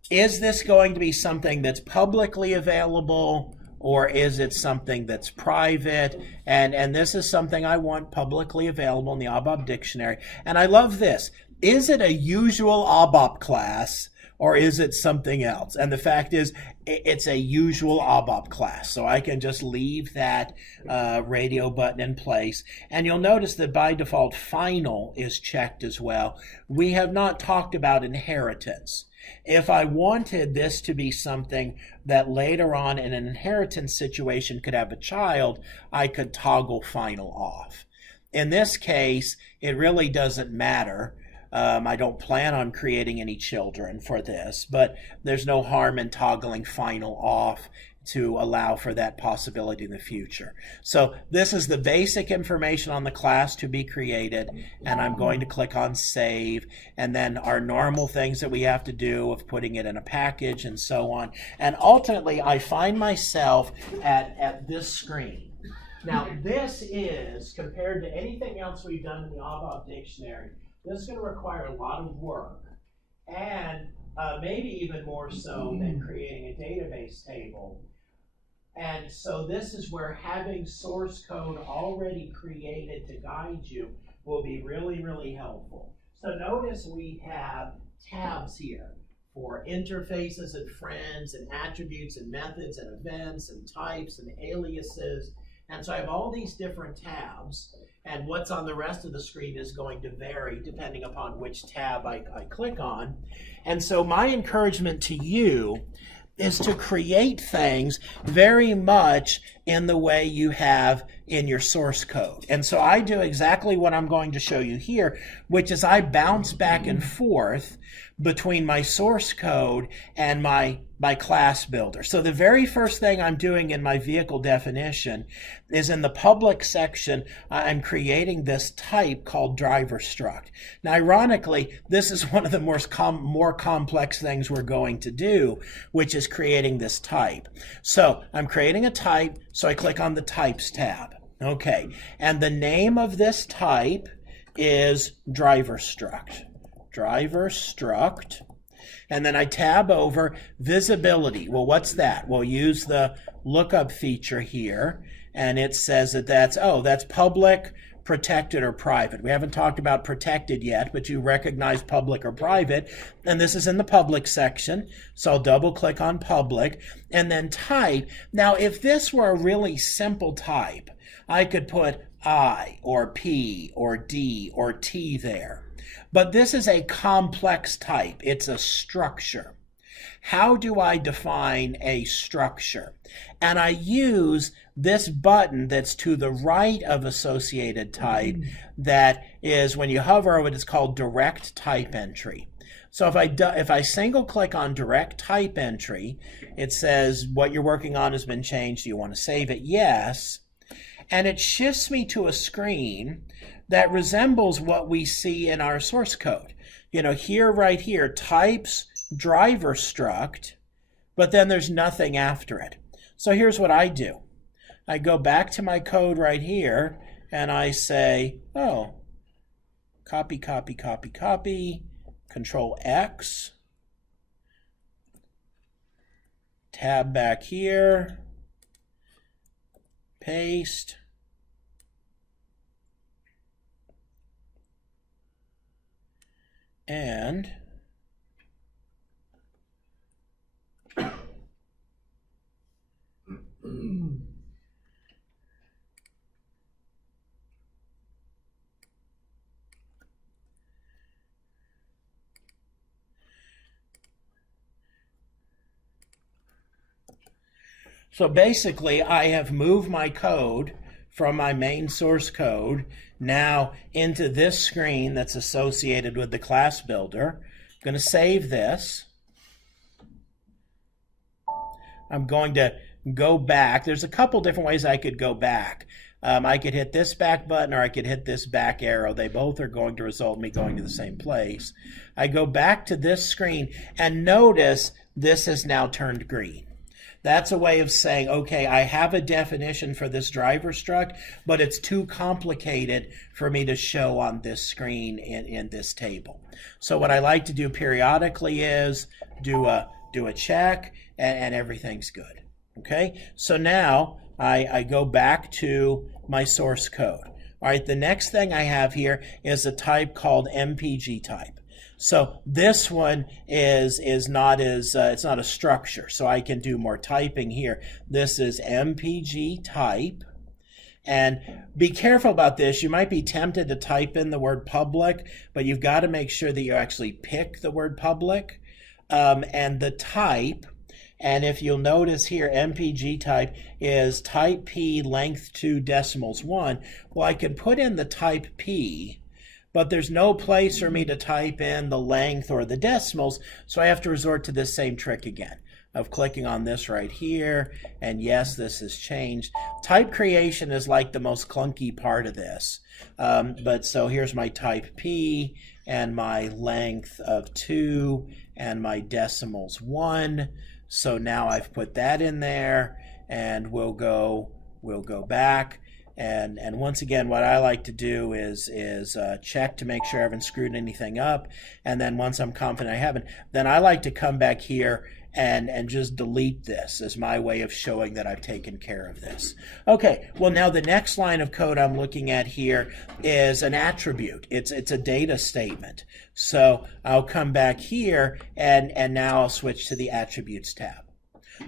Is this going to be something that's publicly available or is it something that's private? And this is something I want publicly available in the ABAP dictionary. And I love this. Is it a usual ABAP class or is it something else? And the fact is, it's a usual ABAP class. So I can just leave that radio button in place. And you'll notice that by default, final is checked as well. We have not talked about inheritance. If I wanted this to be something that later on in an inheritance situation could have a child, I could toggle final off. In this case, it really doesn't matter. I don't plan on creating any children for this, but there's no harm in toggling final off to allow for that possibility in the future. So this is the basic information on the class to be created, and I'm going to click on Save, and then our normal things that we have to do of putting it in a package and so on. And ultimately, I find myself at this screen. Now, this is, compared to anything else we've done in the ABAP dictionary, this is going to require a lot of work, and maybe even more so than creating a database table. And so this is where having source code already created to guide you will be really, really helpful. So notice we have tabs here for interfaces and friends and attributes and methods and events and types and aliases. And so I have all these different tabs, and what's on the rest of the screen is going to vary depending upon which tab I click on. And so my encouragement to you is to create things very much in the way you have in your source code. And so I do exactly what I'm going to show you here, which is I bounce back and forth between my source code and my by class builder. So the very first thing I'm doing in my vehicle definition is in the public section, I'm creating this type called driver struct. Now, ironically, this is one of the more complex things we're going to do, which is creating this type. So I'm creating a type, so I click on the Types tab. Okay, and the name of this type is driver struct. Driver struct. And then I tab over visibility. Well, what's that? We'll use the lookup feature here, and it says that that's public, protected, or private. We haven't talked about protected yet, but you recognize public or private, and this is in the public section. So I'll double click on public, and then type. Now, if this were a really simple type, I could put I or P or D or T there. But this is a complex type. It's a structure. How do I define a structure? And I use this button that's to the right of associated type that is, when you hover over it, it's called direct type entry. So if I single click on direct type entry, it says what you're working on has been changed. Do you want to save it? Yes. And it shifts me to a screen that resembles what we see in our source code. You know, here, right here, types driver struct, but then there's nothing after it. So here's what I do. I go back to my code right here, and I say, oh, copy, copy, copy, copy, Control X, tab back here, paste, and so basically I have moved my code from my main source code now into this screen that's associated with the class builder. I'm going to save this. I'm going to go back. There's a couple different ways I could go back. I could hit this back button, or I could hit this back arrow. They both are going to result in me going to the same place. I go back to this screen, and notice this has now turned green. That's a way of saying, okay, I have a definition for this driver struct, but it's too complicated for me to show on this screen in this table. So what I like to do periodically is do a check, and everything's good. Okay, so now I go back to my source code. All right, the next thing I have here is a type called MPG type. So this one is not as it's not a structure, so I can do more typing here. This is MPG type, and be careful about this. You might be tempted to type in the word public, but you've got to make sure that you actually pick the word public and the type. And if you'll notice here, MPG type is type P length 2 decimals 1. Well, I can put in the type P, but there's no place for me to type in the length or the decimals, so I have to resort to this same trick again of clicking on this right here, and yes, this has changed. Type creation is like the most clunky part of this. But so here's my type P, and my length of 2, and my decimals 1. So now I've put that in there, and we'll go back. And once again, what I like to do is check to make sure I haven't screwed anything up. And then once I'm confident I haven't, then I like to come back here and just delete this as my way of showing that I've taken care of this. Okay, well now the next line of code I'm looking at here is an attribute. It's a data statement. So I'll come back here and now I'll switch to the attributes tab.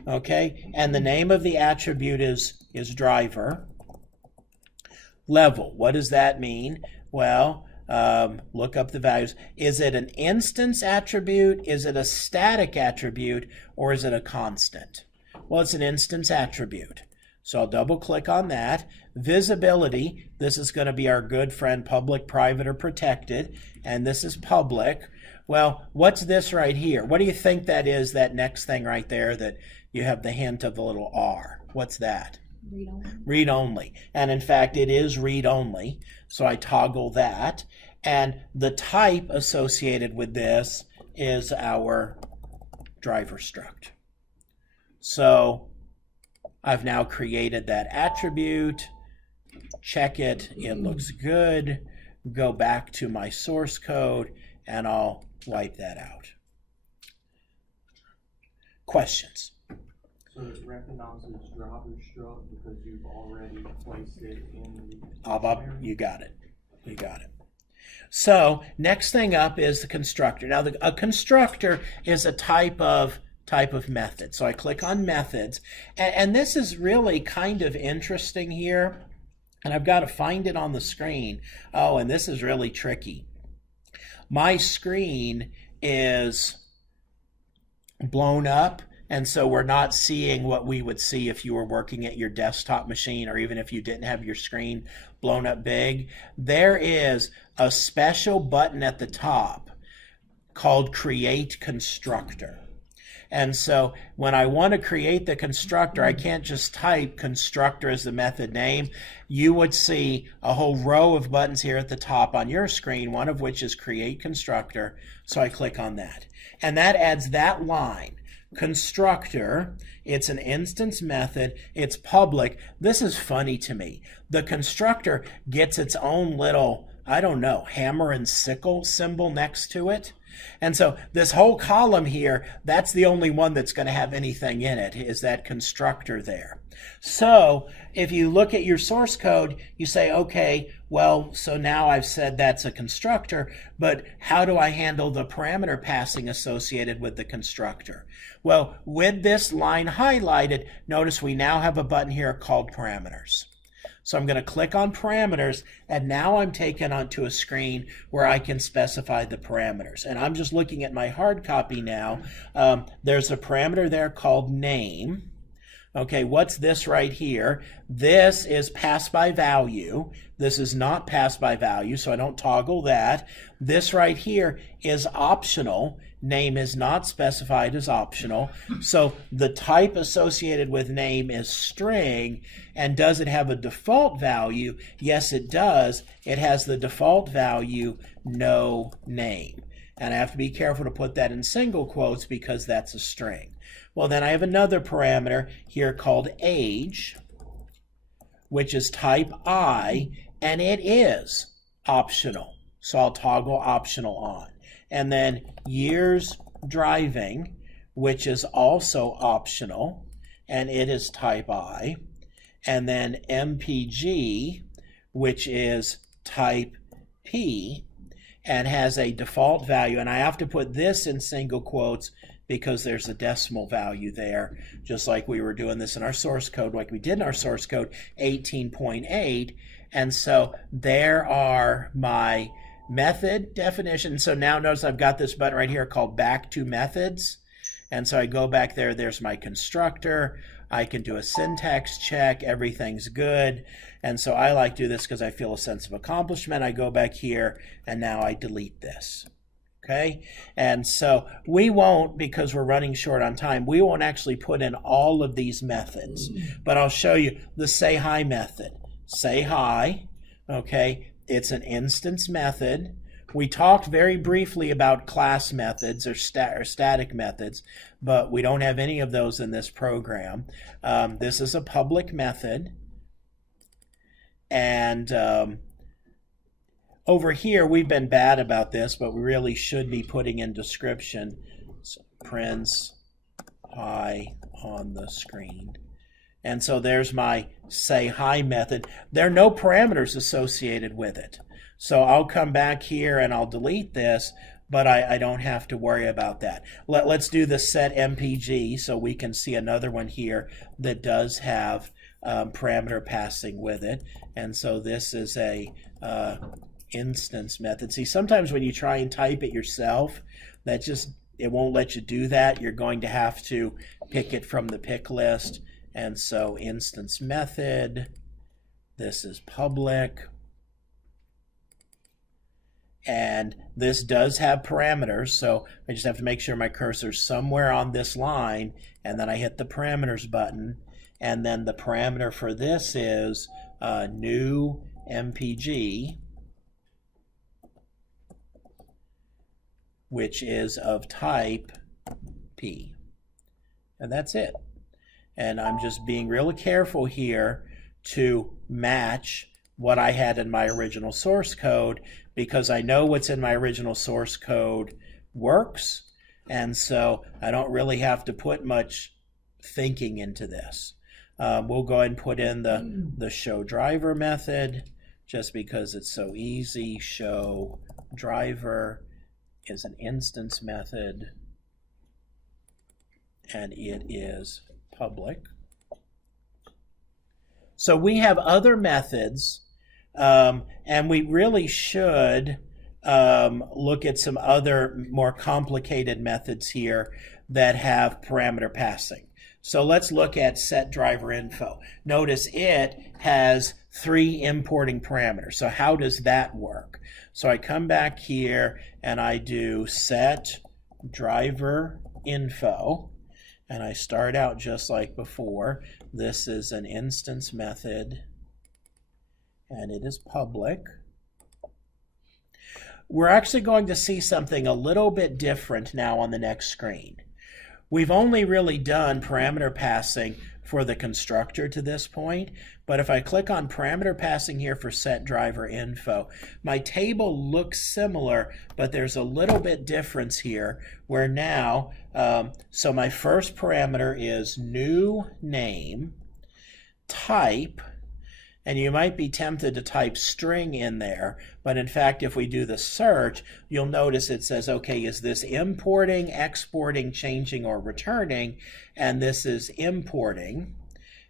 Okay, and the name of the attribute is driver. Level, what does that mean? Well, look up the values. Is it an instance attribute? Is it a static attribute? Or is it a constant? Well, it's an instance attribute. So I'll double click on that. Visibility, this is going to be our good friend public, private, or protected, and this is public. Well, what's this right here? What do you think that is, that next thing right there that you have the hint of the little R? What's that? Read only. Read only. And in fact, it is read only. So I toggle that. And the type associated with this is our driver struct. So I've now created that attribute. Check it. It looks good. Go back to my source code and I'll wipe that out. Questions? So it recognizes driver struct because you've already placed it in the ABAP, dictionary? you got it. You got it. So next thing up is the constructor. Now a constructor is a type of method. So I click on methods, and this is really kind of interesting here. And I've got to find it on the screen. Oh, and this is really tricky. My screen is blown up, and so we're not seeing what we would see if you were working at your desktop machine, or even if you didn't have your screen blown up big. There is a special button at the top called Create Constructor. And so when I want to create the constructor, I can't just type constructor as the method name. You would see a whole row of buttons here at the top on your screen, one of which is create constructor. So I click on that. And that adds that line. Constructor, it's an instance method, it's public. This is funny to me. The constructor gets its own little, I don't know, hammer and sickle symbol next to it. And so this whole column here, that's the only one that's going to have anything in it, is that constructor there. So if you look at your source code, you say, okay, well, so now I've said that's a constructor, but how do I handle the parameter passing associated with the constructor? Well, with this line highlighted, notice we now have a button here called parameters. So I'm going to click on parameters, and now I'm taken onto a screen where I can specify the parameters. And I'm just looking at my hard copy now. There's a parameter there called name. Okay, what's this right here? This is pass by value. This is not pass by value, so I don't toggle that. This right here is optional. Name is not specified as optional. So the type associated with name is string. And does it have a default value? Yes, it does. It has the default value, no name. And I have to be careful to put that in single quotes because that's a string. Well, then I have another parameter here called age, which is type I, and it is optional. So I'll toggle optional on. And then years driving, which is also optional, and it is type I. And then MPG, which is type P, and has a default value. And I have to put this in single quotes because there's a decimal value there, just like we were doing this in our source code, like we did in our source code 18.8. And so there are my method definition. So now notice I've got this button right here called back to methods. And so I go back there, there's my constructor. I can do a syntax check, everything's good. And so I like to do this because I feel a sense of accomplishment. I go back here and now I delete this. Okay, and so we won't, because we're running short on time, we won't actually put in all of these methods, but I'll show you the say hi method. Say hi, okay, it's an instance method. We talked very briefly about class methods or static methods, but we don't have any of those in this program. This is a public method, and over here, we've been bad about this, but we really should be putting in description. So prints hi on the screen. And so there's my say hi method. There are no parameters associated with it. So I'll come back here and I'll delete this, but I don't have to worry about that. Let's do the set MPG so we can see another one here that does have parameter passing with it. And so this is a instance method. See, sometimes when you try and type it yourself, it won't let you do that. You're going to have to pick it from the pick list And so instance method, this is public. And this does have parameters, so I just have to make sure my cursor's somewhere on this line, and then I hit the parameters button, and then the parameter for this is new MPG, which is of type P. And that's it. And I'm just being really careful here to match what I had in my original source code, because I know what's in my original source code works, and so I don't really have to put much thinking into this. We'll go ahead and put in the show driver method, just because it's so easy. Show driver is an instance method, and it is public. So we have other methods, and we really should look at some other more complicated methods here that have parameter passing. So let's look at set driver info. Notice it has 3 importing parameters. So how does that work? So I come back here and I do set driver info, and I start out just like before. This is an instance method, and it is public. We're actually going to see something a little bit different now on the next screen. We've only really done parameter passing for the constructor to this point, but if I click on parameter passing here for set driver info, my table looks similar, but there's a little bit difference here where now, so my first parameter is new name, type, and you might be tempted to type string in there, but in fact, if we do the search, you'll notice it says, okay, is this importing, exporting, changing, or returning? And this is importing,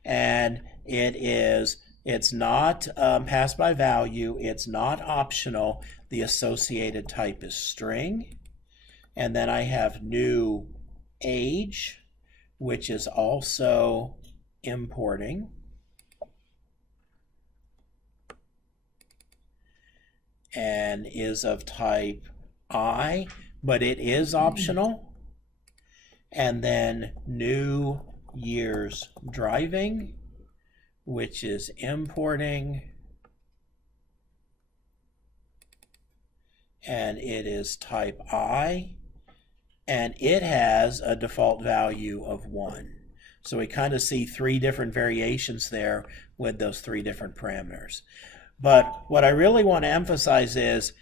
and it's not passed by value, it's not optional. The associated type is string. And then I have new age, which is also importing. And is of type I, but it is optional. And then new years driving, which is importing. And it is type I, and it has a default value of 1. So we kind of see 3 different variations there with those 3 different parameters. But what I really want to emphasize is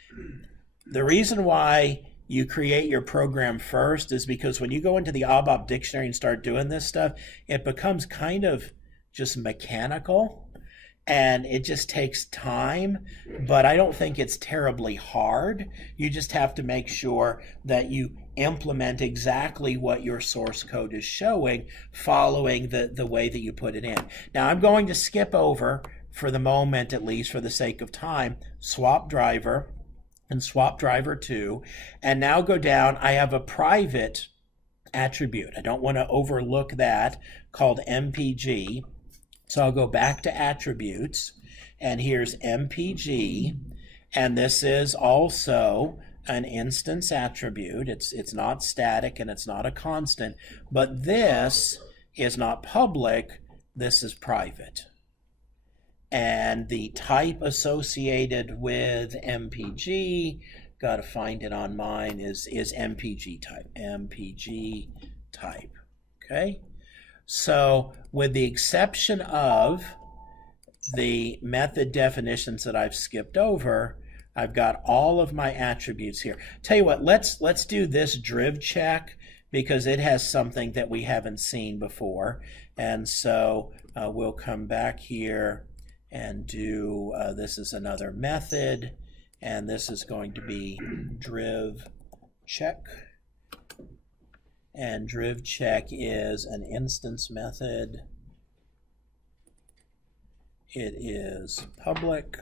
the reason why you create your program first is because when you go into the ABAP dictionary and start doing this stuff, it becomes kind of just mechanical, and it just takes time, but I don't think it's terribly hard. You just have to make sure that you implement exactly what your source code is showing, following the way that you put it in. Now I'm going to skip over, for the moment at least, for the sake of time, swap driver and swap driver 2, and now go down. I have a private attribute. I don't want to overlook that, called MPG. So I'll go back to attributes, and here's MPG, and this is also an instance attribute. It's not static and it's not a constant, but this is not public, this is private. And the type associated with MPG, got to find it on mine, is MPG type. MPG type. Okay? So with the exception of the method definitions that I've skipped over, I've got all of my attributes here. Tell you what, let's do this driv check, because it has something that we haven't seen before. And so we'll come back here and do, this is another method, and this is going to be driv check. And driv check is an instance method. It is public.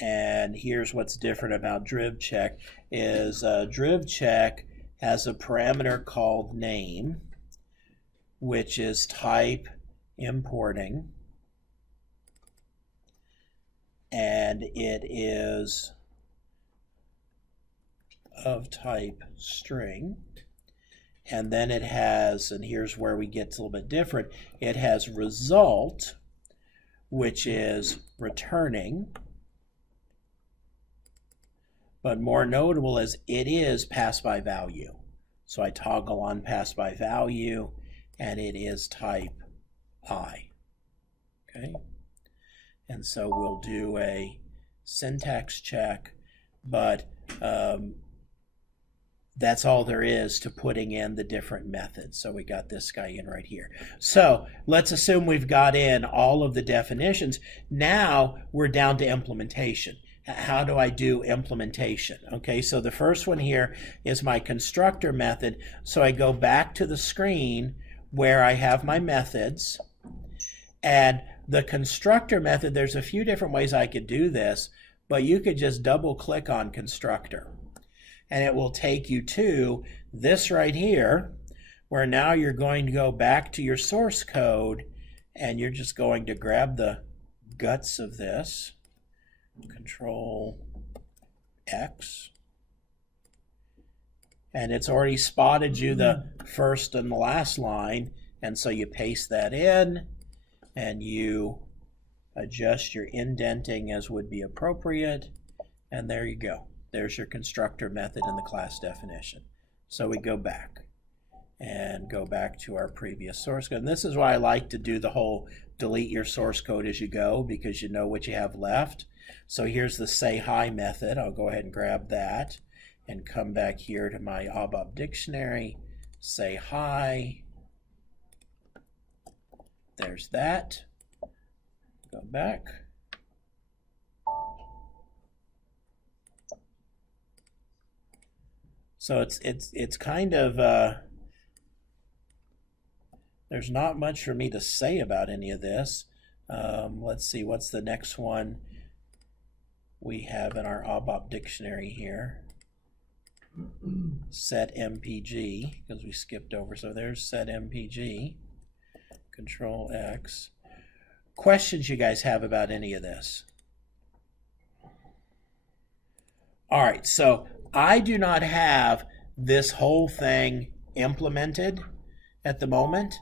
And here's what's different about driv check is driv check has a parameter called name, which is type importing, and it is of type string. And then it has, and here's where we get a little bit different, it has result, which is returning, but more notable is it is pass by value. So I toggle on pass by value, and it is type I. Okay, and so we'll do a syntax check, but that's all there is to putting in the different methods. So we got this guy in right here. So let's assume we've got in all of the definitions. Now we're down to implementation. How do I do implementation? Okay, so the first one here is my constructor method. So I go back to the screen where I have my methods. And the constructor method, there's a few different ways I could do this, but you could just double click on constructor. And it will take you to this right here, where now you're going to go back to your source code, and you're just going to grab the guts of this, Control X, and it's already spotted you the first and the last line, and so you paste that in, and you adjust your indenting as would be appropriate, and there you go. There's your constructor method in the class definition. So we go back and go back to our previous source code. And this is why I like to do the whole delete your source code as you go, because you know what you have left. So here's the say hi method. I'll go ahead and grab that and come back here to my ABAP dictionary, say hi. There's that. Go back. So it's kind of, there's not much for me to say about any of this. Let's see, what's the next one we have in our ABAP dictionary here? Set MPG, because we skipped over. So there's set MPG. Control X. Questions you guys have about any of this? All right, so I do not have this whole thing implemented at the moment.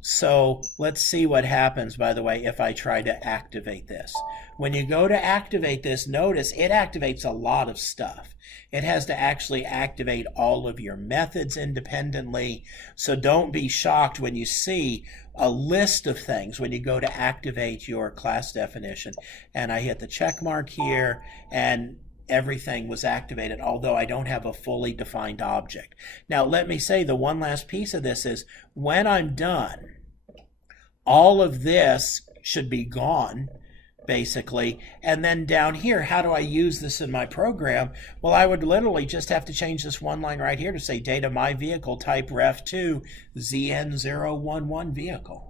So let's see what happens, by the way, if I try to activate this. When you go to activate this, notice it activates a lot of stuff. It has to actually activate all of your methods independently. So don't be shocked when you see a list of things when you go to activate your class definition. And I hit the check mark here, and everything was activated, although I don't have a fully defined object. Now, let me say the one last piece of this is when I'm done, all of this should be gone, basically. And then down here, how do I use this in my program? Well, I would literally just have to change this one line right here to say data my vehicle type ref2 ZN011 vehicle.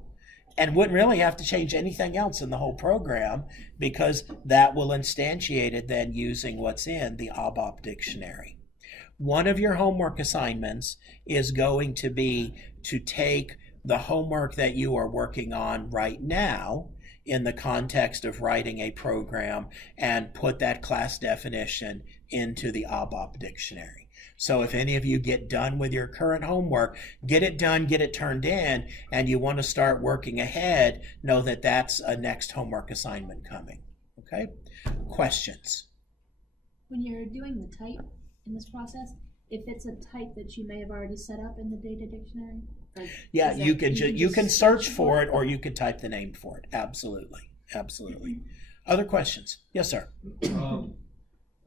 And wouldn't really have to change anything else in the whole program, because that will instantiate it then using what's in the ABAP dictionary. One of your homework assignments is going to be to take the homework that you are working on right now in the context of writing a program and put that class definition into the ABAP dictionary. So if any of you get done with your current homework, get it done, get it turned in, and you want to start working ahead, know that that's a next homework assignment coming. Okay? Questions? When you're doing the type in this process, if it's a type that you may have already set up in the data dictionary? Yeah, you can search for it, or you could type the name for it. Absolutely. Absolutely. Other questions? Yes, sir.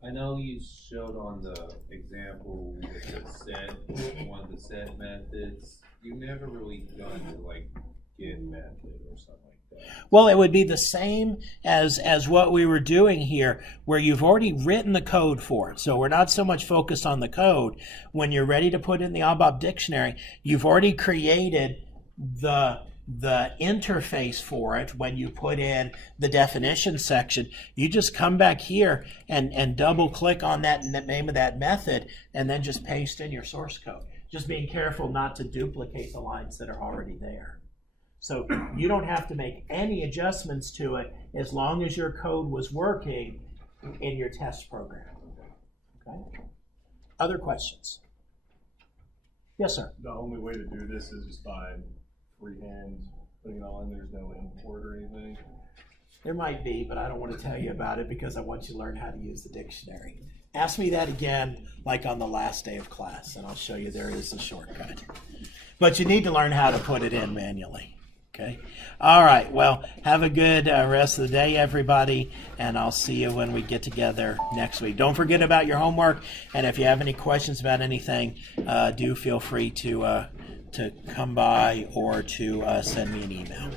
I know you showed on the example with the set, one of the set methods. You never really gone to like get method or something like that. Well, it would be the same as what we were doing here, where you've already written the code for it. So we're not so much focused on the code. When you're ready to put in the ABAP dictionary, you've already created the the interface for it, when you put in the definition section, you just come back here and double click on that name of that method and then just paste in your source code. Just being careful not to duplicate the lines that are already there. So you don't have to make any adjustments to it as long as your code was working in your test program. Okay? Other questions? Yes, sir. The only way to do this is just by freehand putting it all in. There's no import or anything. There might be, but I don't want to tell you about it because I want you to learn how to use the dictionary. Ask me that again, like on the last day of class, and I'll show you there is a shortcut. But you need to learn how to put it in manually. Okay? All right. Well, have a good rest of the day, everybody, and I'll see you when we get together next week. Don't forget about your homework, and if you have any questions about anything, do feel free to come by or to send me an email.